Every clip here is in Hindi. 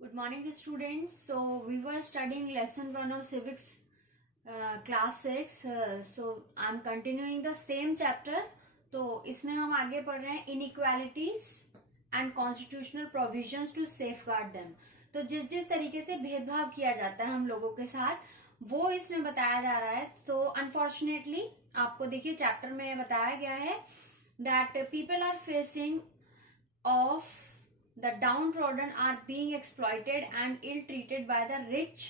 Good morning students. So we were studying lesson 1 of civics class 6. So I'm continuing the same chapter. तो इसमें हम आगे पढ़ रहे हैं inequalities and constitutional provisions to safeguard them. तो जिस जिस तरीके से भेदभाव किया जाता है हम लोगों के साथ वो इसमें बताया जा रहा है. तो अनफॉर्चुनेटली आपको देखिए चैप्टर में बताया गया है that people are facing of the downtrodden are being exploited and ill-treated by the rich.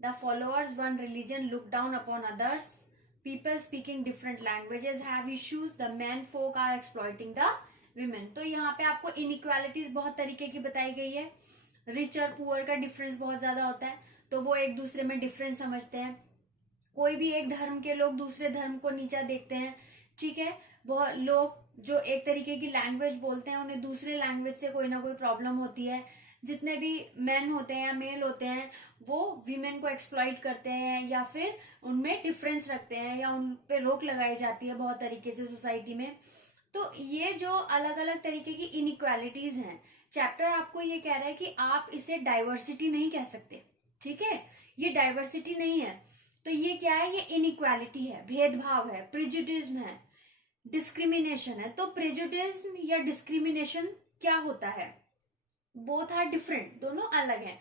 The followers one religion look down upon others. People speaking different languages have issues. The men folk are exploiting the women. तो यहाँ पे आपको inequalities बहुत तरीके की बताई गई है. रिच और पुअर का डिफरेंस बहुत ज्यादा होता है तो वो एक दूसरे में डिफरेंस समझते हैं. कोई भी एक धर्म के लोग दूसरे धर्म को नीचा देखते हैं. ठीक है. बहुत लोग जो एक तरीके की लैंग्वेज बोलते हैं उन्हें दूसरे लैंग्वेज से कोई ना कोई प्रॉब्लम होती है. जितने भी मेन होते हैं या मेल होते हैं वो वीमेन को एक्सप्लॉइट करते हैं या फिर उनमें डिफरेंस रखते हैं या उन पे रोक लगाई जाती है बहुत तरीके से सोसाइटी में. तो ये जो अलग अलग तरीके की इनइक्वालिटीज हैं चैप्टर आपको ये कह रहा है कि आप इसे डाइवर्सिटी नहीं कह सकते. ठीक है. ये डाइवर्सिटी नहीं है. तो ये क्या है? ये इनइक्वालिटी है, भेदभाव है, प्रिजुडिज्म है, डिस्क्रिमिनेशन है. तो प्रेजुडिज्म या डिस्क्रिमिनेशन क्या होता है? बोथ आर डिफरेंट, दोनों अलग हैं.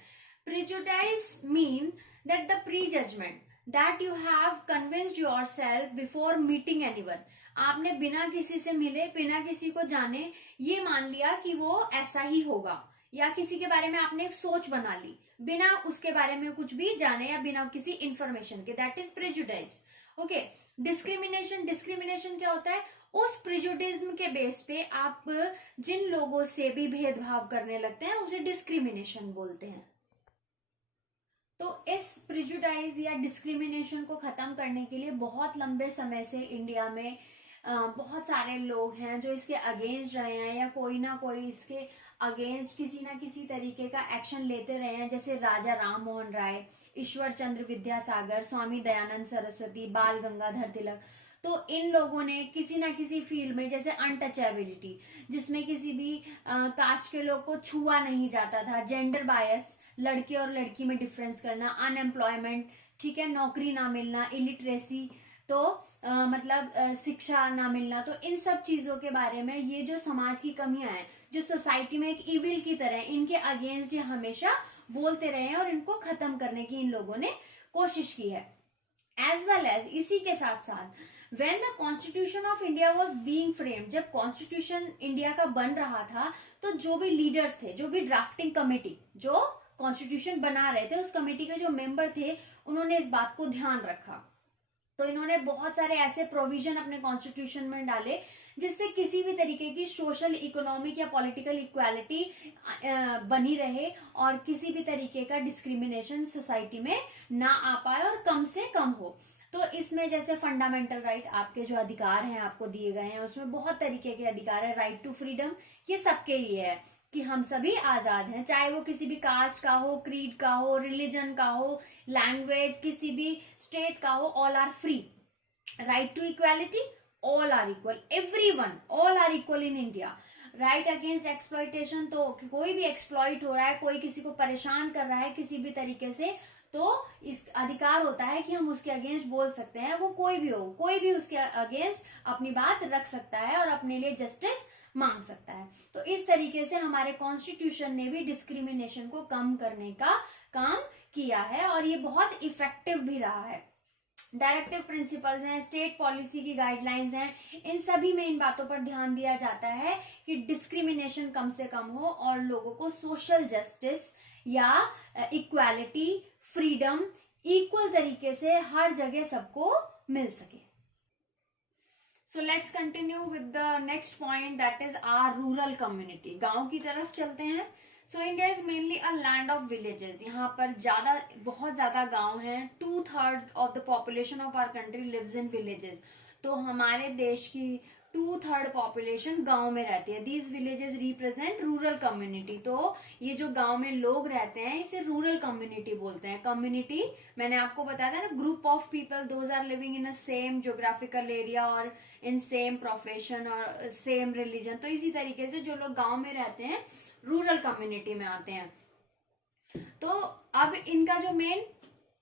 Prejudice mean that the pre judgement that you have convinced yourself before meeting anyone. आपने बिना किसी से मिले बिना किसी को जाने ये मान लिया कि वो ऐसा ही होगा या किसी के बारे में आपने एक सोच बना ली बिना उसके बारे में कुछ भी जाने या बिना किसी इंफॉर्मेशन के. That is prejudice. Okay. Discrimination क्या होता है? उस प्रिजुडिज्म के बेस पे आप जिन लोगों से भी भेदभाव करने लगते हैं उसे डिस्क्रिमिनेशन बोलते हैं. तो इस प्रिजुडाइज या डिस्क्रिमिनेशन को खत्म करने के लिए बहुत लंबे समय से इंडिया में बहुत सारे लोग हैं जो इसके अगेंस्ट रहे हैं या कोई ना कोई इसके अगेंस्ट किसी ना किसी तरीके का एक्शन लेते रहे हैं. जैसे राजा राम मोहन राय, ईश्वर चंद्र विद्यासागर, स्वामी दयानंद सरस्वती, बाल गंगाधर तिलक. तो इन लोगों ने किसी ना किसी फील्ड में, जैसे अनटचेबिलिटी जिसमें किसी भी कास्ट के लोग को छुआ नहीं जाता था, जेंडर बायस, लड़के और लड़की में डिफरेंस करना, अनएम्प्लॉयमेंट, ठीक है, नौकरी ना मिलना, इलिटरेसी, तो शिक्षा ना मिलना. तो इन सब चीजों के बारे में ये जो समाज की कमियां हैं जो सोसाइटी में एक इविल की तरह इनके अगेंस्ट ये हमेशा बोलते रहे हैं और इनको खत्म करने की इन लोगों ने कोशिश की है. एज वेल एज इसी के साथ साथ when the constitution of India was being framed, जब कॉन्स्टिट्यूशन इंडिया का बन रहा था तो जो भी लीडर्स थे, जो भी ड्राफ्टिंग कमेटी जो कॉन्स्टिट्यूशन बना रहे थे उस कमेटी के जो मेंबर थे उन्होंने इस बात को ध्यान रखा. तो इन्होंने बहुत सारे ऐसे प्रोविजन अपने कॉन्स्टिट्यूशन में डाले जिससे किसी भी तरीके की सोशल, इकोनॉमिक या पॉलिटिकल इक्वालिटी बनी रहे और किसी भी तरीके का डिस्क्रिमिनेशन सोसाइटी में ना आ पाए और कम से कम हो. तो इसमें जैसे फंडामेंटल राइट, आपके जो अधिकार हैं आपको दिए गए हैं उसमें बहुत तरीके के अधिकार है. राइट टू फ्रीडम, ये सबके लिए है कि हम सभी आजाद हैं, चाहे वो किसी भी कास्ट का हो, क्रीड का हो, रिलीजन का हो, लैंग्वेज, किसी भी स्टेट का हो, all are free. Right to equality, all are equal, everyone, all are equal in India. Right against exploitation, तो कोई भी एक्सप्लॉइट हो रहा है, कोई किसी को परेशान कर रहा है किसी भी तरीके से, तो इस अधिकार होता है कि हम उसके अगेंस्ट बोल सकते हैं. वो कोई भी हो, कोई भी उसके अगेंस्ट अपनी बात रख सकता है और अपने लिए जस्टिस मांग सकता है. तो इस तरीके से हमारे कॉन्स्टिट्यूशन ने भी डिस्क्रिमिनेशन को कम करने का काम किया है और ये बहुत इफेक्टिव भी रहा है. डायरेक्टिव प्रिंसिपल्स हैं, स्टेट पॉलिसी की गाइडलाइंस हैं, इन सभी में इन बातों पर ध्यान दिया जाता है कि डिस्क्रिमिनेशन कम से कम हो और लोगों को सोशल जस्टिस या इक्वालिटी, फ्रीडम इक्वल तरीके से हर जगह सबको मिल सके. So let's continue with the next point, that is our rural community. गांव की तरफ चलते हैं. So India is mainly a land of villages. यहाँ पर बहुत ज्यादा गांव हैं. 2/3 of the population of our country lives in villages. तो हमारे देश की 2/3 पॉपुलेशन गांव में रहती है. These villages represent rural community. तो ये जो गांव में लोग रहते हैं इसे रूरल कम्युनिटी बोलते हैं. कम्युनिटी मैंने आपको बताया था ना, group of people those are living in a same geographical area और इन सेम प्रोफेशन और सेम रिलीजन. तो इसी तरीके से जो लोग गांव में रहते हैं रूरल कम्युनिटी में आते हैं. तो अब इनका जो मेन,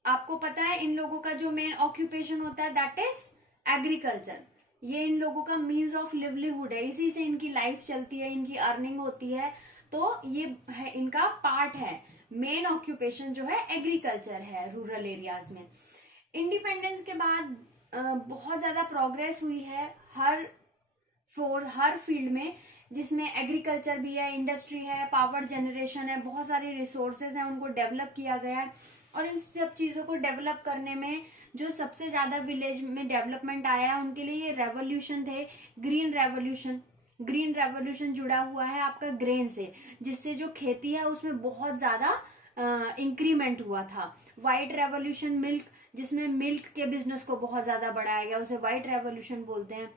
आपको पता है इन लोगों का जो मेन ऑक्यूपेशन होता है दैट इज एग्रीकल्चर। ये इन लोगों का मीन्स ऑफ लिवलीहुड है, इसी से इनकी लाइफ चलती है, इनकी अर्निंग होती है। तो ये है इनका पार्ट है, मेन ऑक्यूपेशन जो है एग्रीकल्चर है रूरल एरियाज में। इंडिपेंडेंस के बाद बहुत ज्यादा प्रोग्रेस हुई है हर फील्ड में, जिसमें एग्रीकल्चर भी है, इंडस्ट्री है, पावर जनरेशन है, बहुत सारी रिसोर्सेज हैं, उनको डेवलप किया गया है। और इन सब चीजों को डेवलप करने में जो सबसे ज्यादा विलेज में डेवलपमेंट आया है उनके लिए ये रेवोल्यूशन थे, ग्रीन रेवोल्यूशन। ग्रीन रेवोल्यूशन जुड़ा हुआ है आपका ग्रेन से, जिससे जो खेती है उसमें बहुत ज्यादा इंक्रीमेंट हुआ था। व्हाइट रेवोल्यूशन मिल्क, जिसमें मिल्क के बिजनेस को बहुत ज्यादा बढ़ाया गया, उसे व्हाइट रेवोल्यूशन बोलते हैं।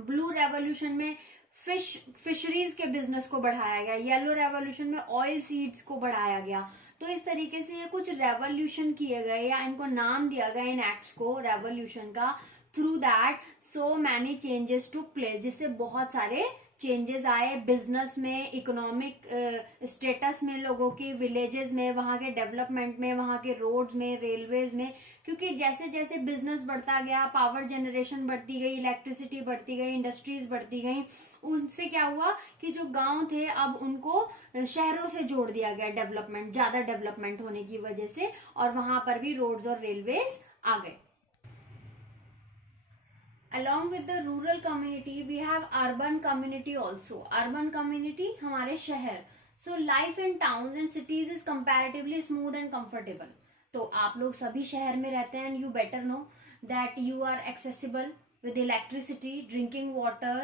ब्लू रेवोल्यूशन में फिशरीज के बिजनेस को बढ़ाया गया। येलो रेवोल्यूशन में ऑयल सीड्स को बढ़ाया गया। तो इस तरीके से ये कुछ रेवोल्यूशन किए गए या इनको नाम दिया गया इन एक्ट्स को रेवोल्यूशन का। Through that so many changes to place, जिससे बहुत सारे चेंजेस आए बिजनेस में, इकोनॉमिक स्टेटस में, लोगों की विलेजेस में, वहां के डेवलपमेंट में, वहां के रोड्स में, रेलवेज में। क्योंकि जैसे जैसे बिजनेस बढ़ता गया, पावर जनरेशन बढ़ती गई, इलेक्ट्रिसिटी बढ़ती गई, इंडस्ट्रीज बढ़ती गई, उनसे क्या हुआ कि जो गांव थे अब उनको शहरों से जोड़ दिया गया, डेवलपमेंट, ज्यादा डेवलपमेंट होने की वजह से, और वहां पर भी रोड्स और रेलवेज आ गए। Along with the rural community, we have urban community also. Urban community हमारे शहर. So life in towns and cities is comparatively smooth and comfortable. तो आप लोग सभी शहर में रहते हैं, and you better know that you are accessible with electricity, drinking water,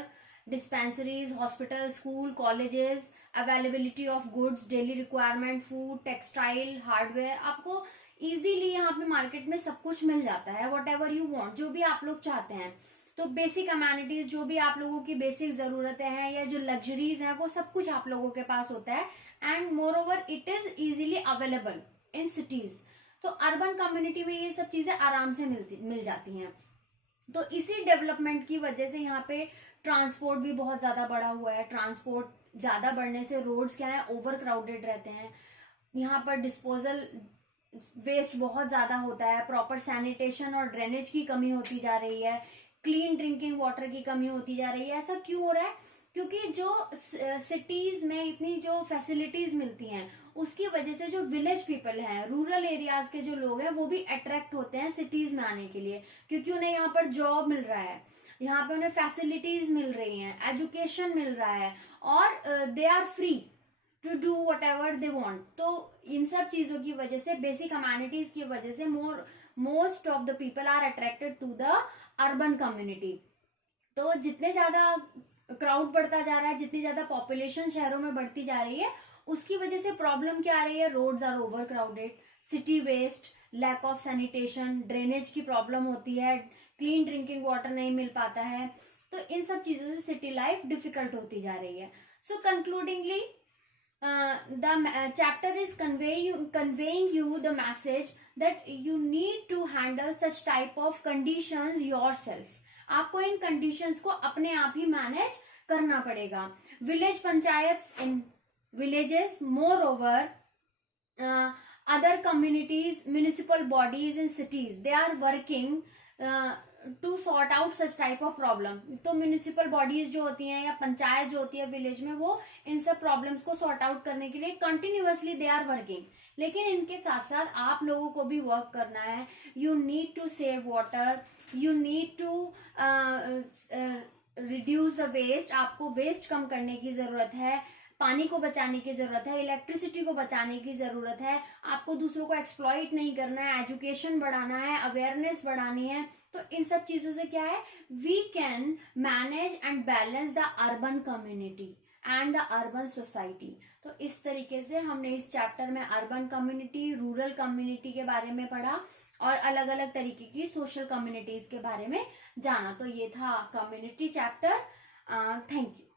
dispensaries, hospitals, school, colleges, availability of goods, daily requirement, food, textile, hardware. आपको इजीली यहाँ पे मार्केट में सब कुछ मिल जाता है, वट एवर यू वॉन्ट, जो भी आप लोग चाहते हैं। तो बेसिक अमेनिटीज, जो भी आप लोगों की बेसिक जरूरतें हैं या जो लग्जरीज हैं, वो सब कुछ आप लोगों के पास होता है। And more over it is easily available in cities. तो अर्बन कम्युनिटी में ये सब चीजें आराम से मिल जाती हैं। तो इसी डेवलपमेंट की वजह से यहाँ पे ट्रांसपोर्ट भी बहुत ज्यादा बढ़ा हुआ है। ट्रांसपोर्ट ज्यादा बढ़ने से रोड्स क्या है, ओवर क्राउडेड रहते हैं। यहाँ पर डिस्पोजल वेस्ट बहुत ज्यादा होता है, प्रॉपर सैनिटेशन और ड्रेनेज की कमी होती जा रही है, क्लीन ड्रिंकिंग वाटर की कमी होती जा रही है। ऐसा क्यों हो रहा है? क्योंकि जो सिटीज में इतनी जो फैसिलिटीज मिलती हैं उसकी वजह से जो विलेज पीपल हैं, रूरल एरियाज के जो लोग हैं, वो भी अट्रैक्ट होते हैं सिटीज में आने के लिए, क्योंकि उन्हें यहाँ पर जॉब मिल रहा है, यहाँ पे उन्हें फैसिलिटीज मिल रही हैं, एजुकेशन मिल रहा है, और they are free to do whatever they want. तो इन सब चीजों की वजह से, बेसिक अमेनिटीज की वजह से most of the people are attracted to the urban community. तो जितने ज्यादा क्राउड बढ़ता जा रहा है, जितनी ज्यादा पॉपुलेशन शहरों में बढ़ती जा रही है, उसकी वजह से प्रॉब्लम क्या आ रही है? Roads are overcrowded, city waste, lack of sanitation, drainage की प्रॉब्लम होती है, क्लीन ड्रिंकिंग वाटर नहीं मिल पाता है। तो इन सब चीजों से सिटी लाइफ डिफिकल्ट होती जा रही है। सो कंक्लूडिंगली, the chapter is conveying you the message that you need to handle such type of conditions yourself. आपको इन conditions को अपने आप ही manage करना पड़ेगा। Village panchayats in villages, moreover, other communities, municipal bodies in cities, they are working to sort out such type of problem. तो म्यूनिसिपल बॉडीज जो होती हैं या पंचायत जो होती है विलेज में, वो इन सब प्रॉब्लम्स को सॉर्ट आउट करने के लिए कंटिन्यूअसली दे आर वर्किंग। लेकिन इनके साथ साथ आप लोगों को भी वर्क करना है। You need to save water, you need to reduce the waste. आपको वेस्ट कम करने की जरूरत है, पानी को बचाने की जरूरत है, इलेक्ट्रिसिटी को बचाने की जरूरत है। आपको दूसरों को एक्सप्लॉइट नहीं करना है, एजुकेशन बढ़ाना है, अवेयरनेस बढ़ानी है। तो इन सब चीजों से क्या है, we can manage and balance the urban community and the urban society. तो इस तरीके से हमने इस चैप्टर में अर्बन कम्युनिटी, रूरल कम्युनिटी के बारे में पढ़ा और अलग अलग तरीके की सोशल कम्युनिटीज के बारे में जाना। तो ये था कम्युनिटी चैप्टर। Thank you.